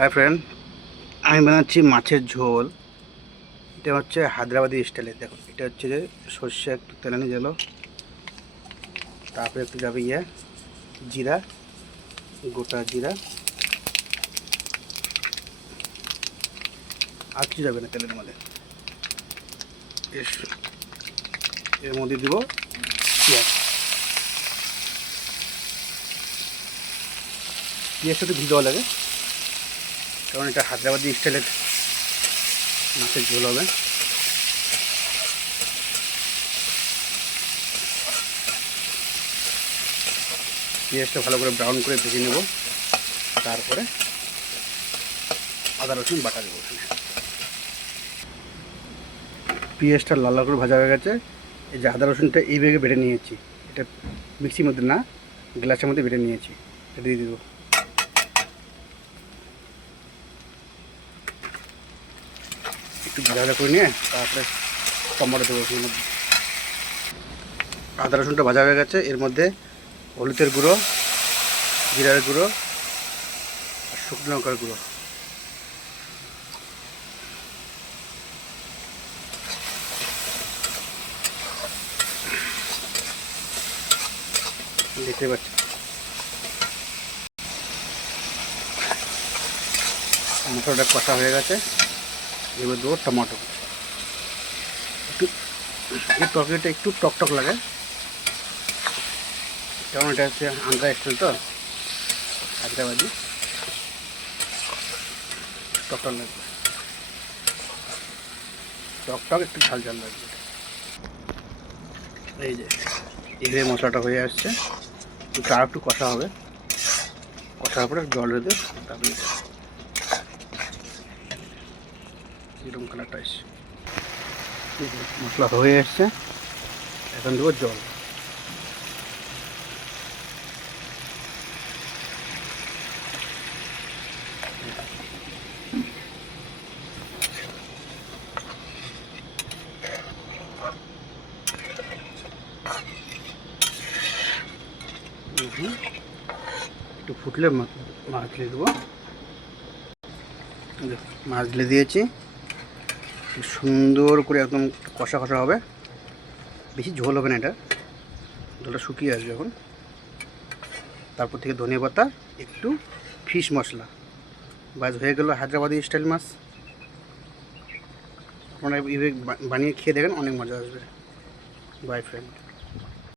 Hi friend, আমি বানাচ্ছি মাছের ঝোল। এটা হচ্ছে হায়দ্রাবাদি স্টাইলে। দেখুন, এটা হচ্ছে যে সর্ষে একটু তেলে নিয়ে গেল, তারপরে একটু যাবে জিরা, গোটা জিরা, আর কিছু যাবে না তেলের মধ্যে। এর মধ্যে দিব পেঁয়াজ। পেঁয়াজটা একটু ভিজাও লাগে, কারণ এটা হায়দ্রাবাদি স্টাইলের মাছের ঝোল হবে। পেঁয়াজটা ভালো করে ব্রাউন করে ভেজে নেব, তারপরে আদা রসুন বাটা দেবো। পেঁয়াজটা লাল লাল করে ভাজা হয়ে গেছে। এই যে আদা রসুনটা এই বেগে বেটে নিয়েছি, এটা মিক্সির মধ্যে না, গ্লাসের মধ্যে বেটে নিয়েছি, এটা দিয়ে দেবো। একটু ভাজা ভাজা করে নিয়ে তারপরে টমেটো দেবো এর মধ্যে। আদা রসুনটা ভাজা হয়ে গেছে, এর মধ্যে হলুদের গুঁড়ো, জিরার গুঁড়ো আর শুকনো লঙ্কার গুঁড়ো দেখতে পাচ্ছি। মশলাটা কষা হয়ে গেছে, এবার দেবো টমেটো। একটু এই তরকারিটা একটু টকটক লাগে, কারণ এটা হচ্ছে আন্ধ্রা স্টাইল তো, হায়দ্রাবাদি। টকটক লাগবে, টকটক একটু ঝাল ঝাল লাগবে। এই যে এইভাবে মশলাটা হয়ে আসছে, একটু আর একটু কষা হবে, কষার পরে জল রেখে তারপরে এরকম কালারটা এসছে। মশলা হয়ে এসছে, এখন দেবো জল। একটু ফুটলে মাছ ঢেলে দেবো। মাছ ঢেলে দিয়েছি, সুন্দর করে একদম কষা কষা হবে, বেশি ঝোল হবে না, এটা ঝোলটা শুকিয়ে আসবে এখন। তারপর থেকে ধনিয়া পাতা, একটু ফিশ মশলা, বাস হয়ে গেল হায়দ্রাবাদি স্টাইল মাছ। আপনারা এইভাবে বানিয়ে খেয়ে দেখেন, অনেক মজা আসবে। By friend.